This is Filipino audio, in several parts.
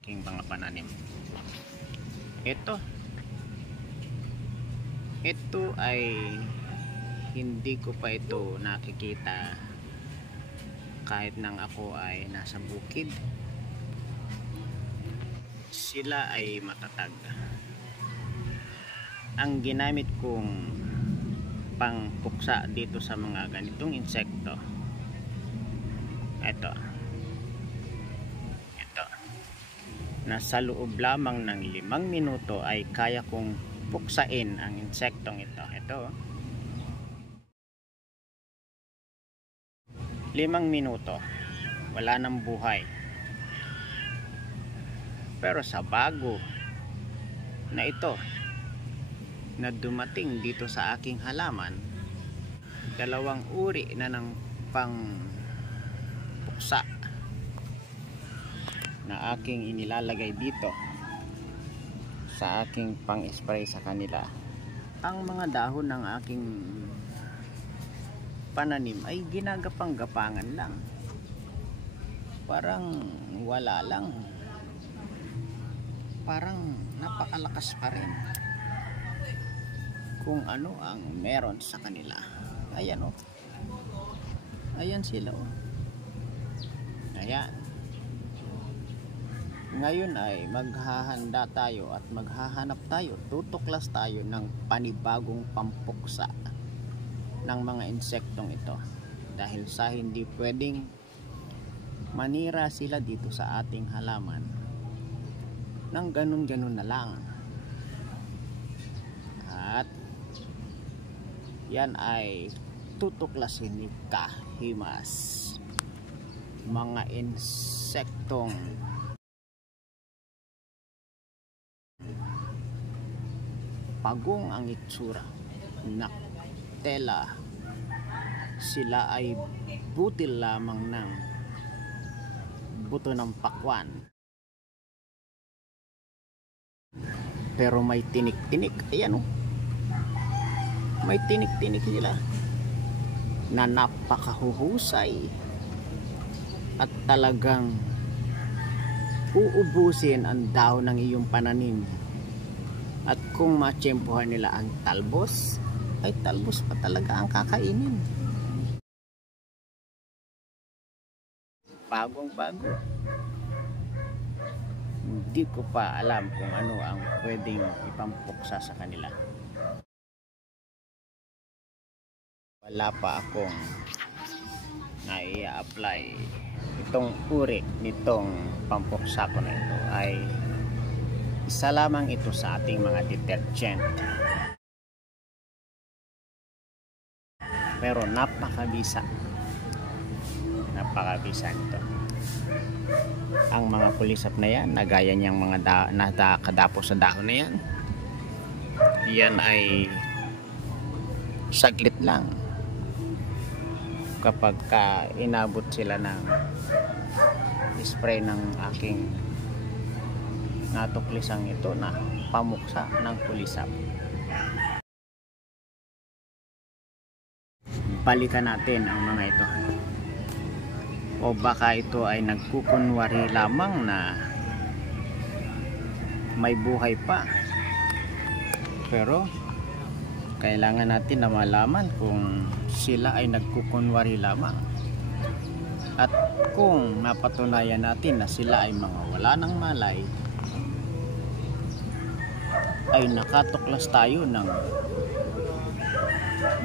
King mga pananim. Ito ay hindi ko pa ito nakikita kahit nang ako ay nasa bukid. Sila ay matatag. Ang ginamit kong pangpuksa dito sa mga ganitong insekto, ito na sa loob lamang ng 5 minuto ay kaya kong puksain ang insektong ito. 5 minuto wala nang buhay. Pero sa bago na ito na dumating dito sa aking halaman, 2 uri na ng pangpuksa na aking inilalagay dito sa aking pang-spray sa kanila. Ang mga dahon ng aking pananim ay ginagapang-gapangan lang, parang wala lang, parang napakalakas pa rin kung ano ang meron sa kanila. Ayan o, ayan sila o, ayan. Ngayon ay maghahanda tayo at maghahanap tayo, tutuklas tayo ng panibagong pampuksa ng mga insektong ito, dahil sa hindi pwedeng manira sila dito sa ating halaman ng ganun-ganun na lang. At yan ay tutuklasin ni Kahimas, mga insektong pagong ang itsura, naktela. Sila ay butil lamang ng buto ng pakwan, pero may tinik-tinik. Ayan o, may tinik-tinik nila na napakahuhusay at talagang uubusin ang dahon ng iyong pananim. At kung matsyempohan nila ang talbos, ay talbos pa talaga ang kakainin. Bagong bago. Hindi ko pa alam kung ano ang pwedeng ipampuksa sa kanila. Wala pa akong nai-apply. Itong uri nitong pampuksa ko na ito ay isa lamang ito sa ating mga detergent, pero napakabisa nito. Ang mga kulisap na yan, na gaya niyang mga nakadapo sa dahon na yan, yan ay saglit lang kapag inabot sila ng spray ng aking natuklisang ito na pamuksa ng kulisap. Balikan natin ang mga ito, o baka ito ay nagkukunwari lamang na may buhay pa, pero kailangan natin na malaman kung sila ay nagkukunwari lamang, at kung napatunayan natin na sila ay mga wala ng malay, ay nakatuklas tayo ng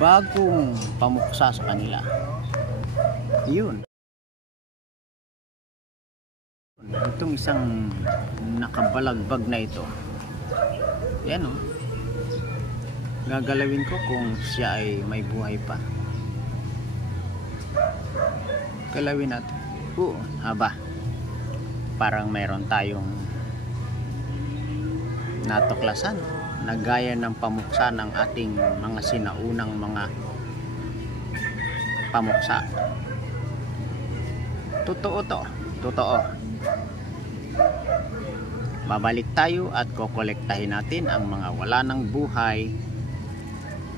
bagong pamuksa sa kanila. Yun, itong isang nakabalagbag na ito, yan o, gagalawin ko kung siya ay may buhay pa. Galawin natin. Haba, parang mayroon tayong natuklasan na gaya ng pamuksa ng ating mga sinaunang mga pamuksa. Totoo to, totoo. Babalik tayo at kokolektahin natin ang mga wala ng buhay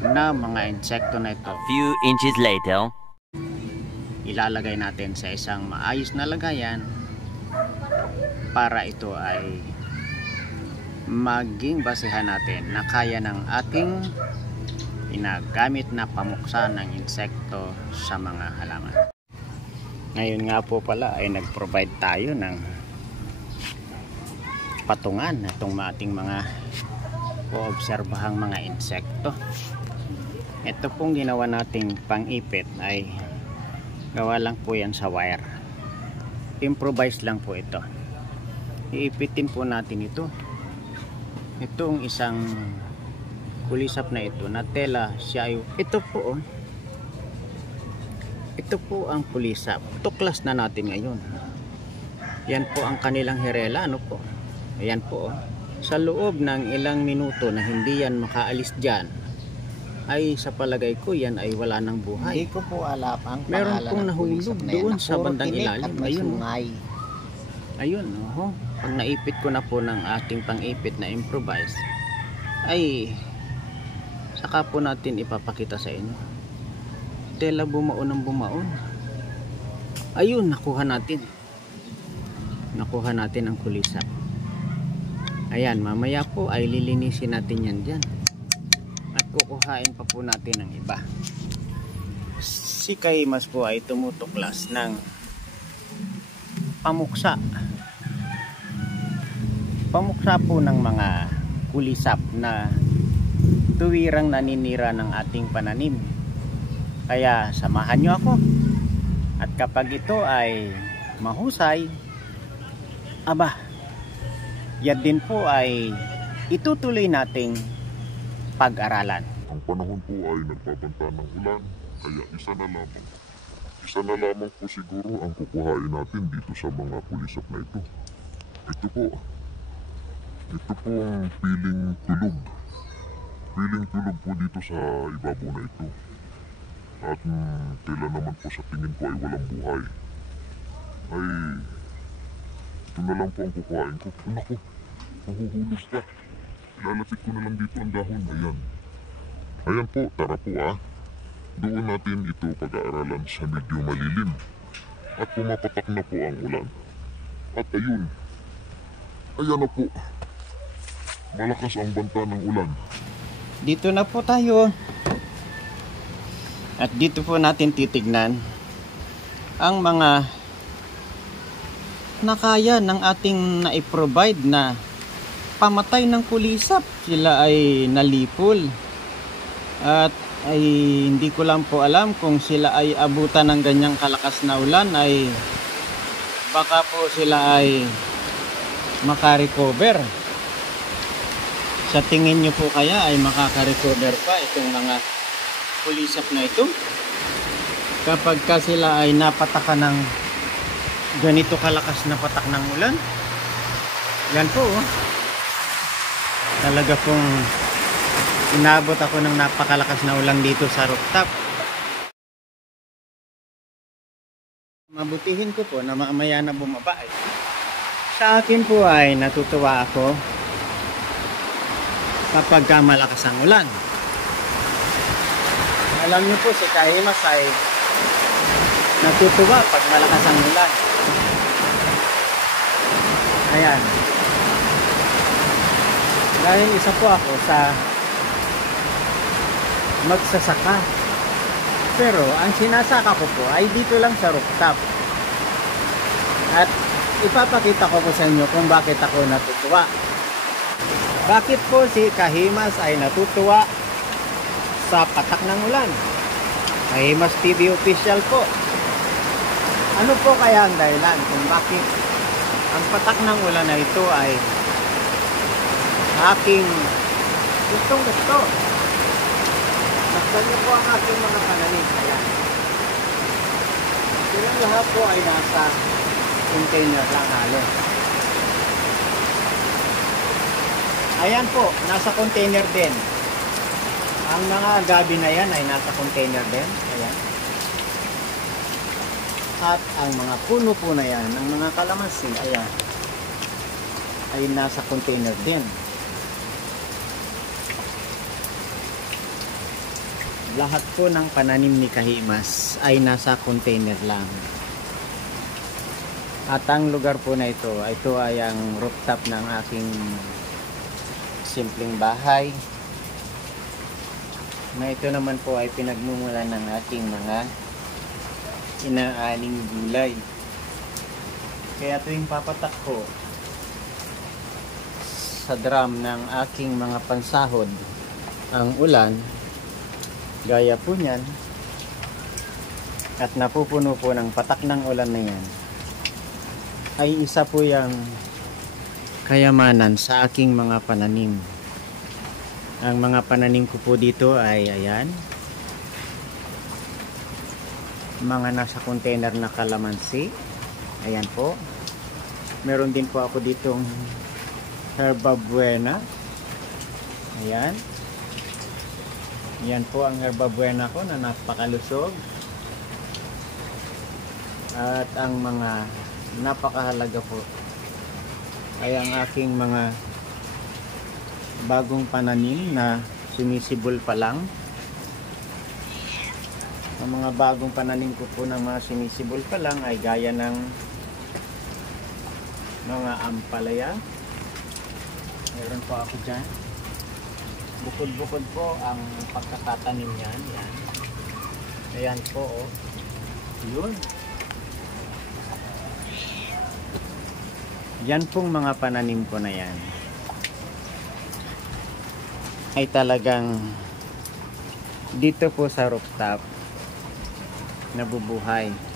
na mga insekto na ito. A few inches later, ilalagay natin sa isang maayos na lagayan para ito ay maging basehan natin na kaya ng ating ginagamit na pamuksa ng insekto sa mga halaman. Ngayon nga po pala ay nag-provide tayo ng patungan itong ating mga poobserbahang mga insekto. Ito pong ginawa nating pang-ipit ay gawa lang po yan sa wire. Improvise lang po ito. Iipitin po natin ito. Itong isang kulisap na ito na tela siya ay ito po, ito po ang kulisap. Tuklas na natin ngayon. Yan po ang kanilang hirela, ano po. Ayan po, sa loob ng ilang minuto na hindi yan makaalis dyan, ay sa palagay ko yan ay wala ng buhay. Hindi ko po alam ang meron pangalan pong ng nahulog kulisap na doon yan. sa bandang ilalim. Ayun, ayun, pag naipit ko na po ng ating pang-ipit na improvise, ay saka po natin ipapakita sa inyo. Tela bumaon ng bumaon. Ayun, nakuha natin ang kulisap. Ayan, mamaya po ay lilinisin natin yan dyan at kukuhain pa po natin ng iba. Si Kahimas po ay tumutuklas ng pamuksa po ng mga kulisap na tuwirang naninira ng ating pananim. Kaya samahan nyo ako, at kapag ito ay mahusay, aba, yan din po ay itutuloy nating pag-aralan. Ang panahon po ay nagbabanta ng ulan, kaya isa na lamang po siguro ang kukuhain natin dito sa mga kulisap na ito. Ito po ang piling tulog po dito sa ibabaw na ito. At tela naman po sa tingin ko ay walang buhay. Ay ito na lang po ang kukuhain ko. Naku, mahuhulog ka. Ilalapit ko na lang dito ang dahon. Ayan po, tara po doon natin ito pag-aaralan sa medyo malilim. At pumapatak na po ang ulan. At ayun, ayan na po, malakas ang banta ng ulan. Dito na po tayo. At dito po natin titignan ang mga nakaya ng ating na-provide na pamatay ng kulisap. Sila ay nalipol. At ay hindi ko lang po alam kung sila ay abutan ng ganyang kalakas na ulan, ay baka po sila ay makarecover. Sa tingin nyo po kaya ay makaka-recover pa itong mga kulisap na ito kapag ka sila ay napatakan ng ganito kalakas na patak ng ulan? Yan po, talaga pong inabot ako ng napakalakas na ulan dito sa rooftop. Mabutihin ko po na mamaya na bumaba. Sa akin po ay natutuwa ako kapag malakas ang ulan. Alam niyo po, si Kahimas ay natutuwa pag malakas ang ulan. Ayan. Dahil isa po ako sa magsasaka. Pero ang sinasaka ko po ay dito lang sa rooftop. At ipapakita ko po sa inyo kung bakit ako natutuwa. Bakit po si Kahimas ay natutuwa sa patak ng ulan? Kahimas TV official po. Ano po kaya ang dahilan kung bakit ang patak ng ulan na ito ay aking gustong-gusto? Naksan niyo po ang aking mga pananim. Ayan. Silang lahat po ay nasa container lang halos. Ayan po, nasa container din. Ang mga gabi na yan ay nasa container din. Ayan. At ang mga puno po na yan, ang mga kalamansi, ayan, ay nasa container din. Lahat po ng pananim ni Kahimas ay nasa container lang. At ang lugar po na ito ay ang rooftop ng aking simpleng bahay. Na ito naman po ay pinagmumulan ng ating mga inaaning gulay. Kaya tuwing papatak ko sa drum ng aking mga pansahod ang ulan, gaya po niyan, at napupuno po ng patak ng ulan na yan, ay isa po yung kayamanan sa aking mga pananim. Ang mga pananim ko po dito ay ayan, mga nasa container na kalamansi. Ayan po. Meron din po ako ditong herba buena. Ayan. Yan po ang herba buena ko na napakalusog. At ang mga napakahalaga po ay ang aking mga bagong pananim na sumisibol pa lang. Ang mga bagong pananim ko po ng mga sumisibol pa lang ay gaya ng mga ampalaya. Meron po ako dyan. Bukod-bukod po ang pagkakatanim yan. Yan. Ayan po, oh. Yun. Yan pong mga pananim ko na yan ay talagang dito po sa rooftop nabubuhay.